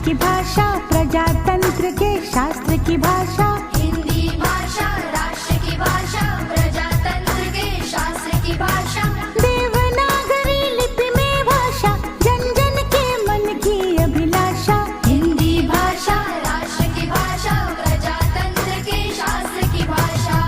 की भाषा, प्रजातंत्र के शास्त्र की भाषा। हिंदी भाषा राष्ट्र की भाषा, प्रजातंत्र के शास्त्र की भाषा। देवनागरी लिपि में भाषा, जन जन के मन की अभिलाषा। हिंदी भाषा राष्ट्र की भाषा, प्रजातंत्र के शास्त्र की भाषा।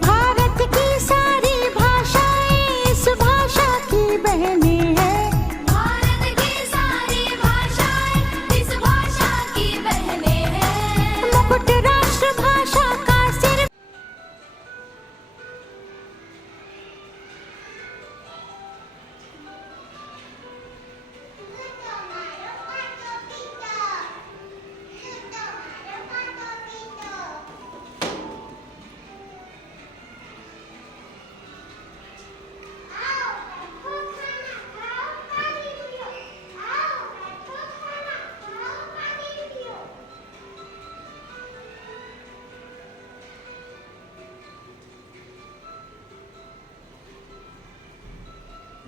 भारत की सारी भाषाएं इस भाषा की बहनें हैं। भारत की सारी भाषाएं इस भाषा की बहनें हैं। मुकुट राष्ट्र भाषा का सिर।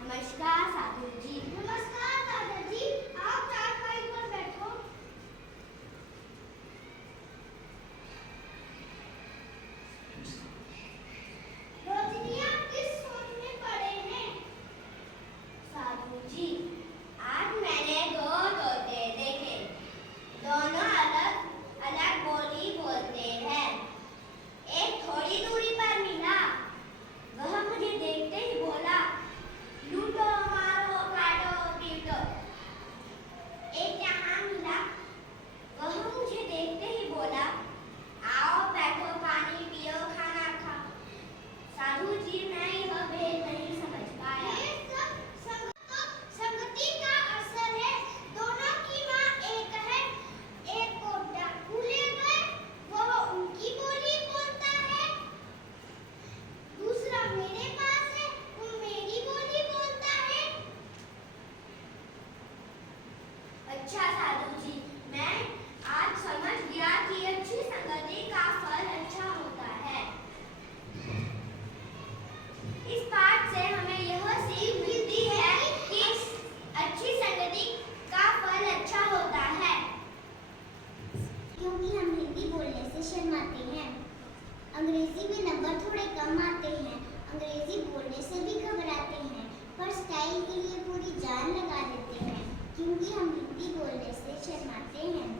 नमस्कार साधु जी। नमस्कार दादाजी, आप चारपाई पर बैठो। रोजनी आप किस सोच में पड़े हैं? साधु जी, आज मैंने दो तोते देखे। दोनों अलग अलग बोली बोलते हैं। एक थोड़ी दूरी पर मिला, वह मुझे देखते ही बोला, लूटो मारो काटो पीटो। एक यहाँ मिला, वह मुझे देखते ही बोला, आओ बैठो पानी पियो खाना खाओ। साधु जी, मैं यह भेद नहीं समझ पाया। संगति का असर है। दोनों की माँ एक है। एक को डाकू ले गए, वह उनकी बोली बोलता है। दूसरा मेरे पास है, वो मेरी बोली बोलता है। अच्छा साधु जी, मैं आज समझ गया कि अच्छी संगति का फल अच्छा होता है। इस पाठ से हमें यह सीख मिलती है कि अच्छी संगति का फल अच्छा होता है। क्योंकि हम हिंदी बोलने से शर्माते हैं, अंग्रेजी में नंबर थोड़े कम आते हैं, अंग्रेजी बोलने से भी घबराते हैं, पर स्टाइल के लिए पूरी जान लगा देते हैं, क्योंकि हम हिंदी बोलने से शर्माते हैं।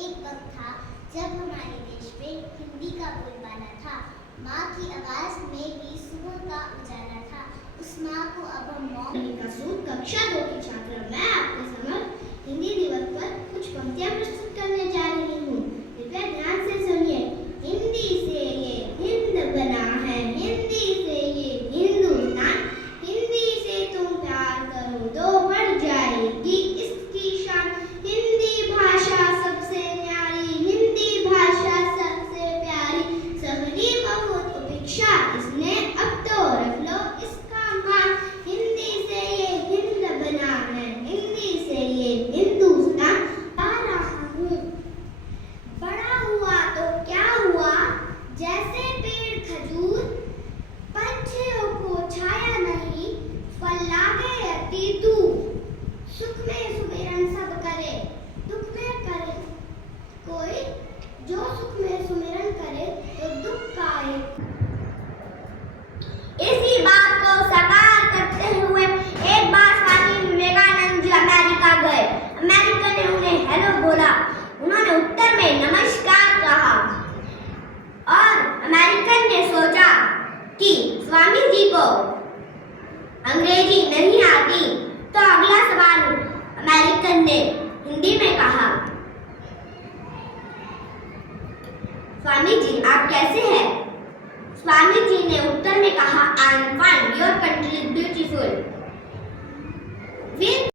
एक वक्त था जब हमारे देश में हिंदी का बोलबाला था। माँ की आवाज में भी सुबह का उजाला था। उस माँ को अब हम मौन का सूद कक्षा 2 की छात्रा मैं आपके समक्ष हिंदी दिवस पर कुछ पंक्तियाँ प्रस्तुत करने जा रही हूँ। कृपया ध्यान से सुनिए। हिंदी से ये हिंद बना है, हिंदी से ये हिंदुस्तान, हिंदी से तुम प्यार करो तो बढ़ जाएगी इसकी शान। हिंदी भाषा सबसे न्यारी, हिंदी भाषा सबसे प्यारी, सबने बहुत उपेक्षा इसने अब तो रख लो इसका मान। हिंदी से ये हिंद बना है, हिंदी से ये हिंदुस्तान। पा रहा हूँ, बड़ा हुआ तो क्या हुआ, जैसे पेड़ खजूर, पंछियों को छाया नहीं, फल लागे अति दूर। सुख में सुमिरन सब करे, दुख में करे कोई, जो सुख में सुमिरन करे तो दुख का एक। इसी बात को साकार करते हुए एक बार स्वामी विवेकानंद जी अमेरिका गए। अमेरिका ने उन्हें हेलो बोला, उन्होंने उत्तर में नमस्कार कहा और अमेरिकन ने सोचा कि स्वामी जी को अंग्रेजी नहीं आती, तो अगला सवाल अमेरिकन ने हिंदी में कहा, स्वामी जी आप कैसे हैं? स्वामी जी ने उत्तर में कहा, I am fine, your country is beautiful. फिर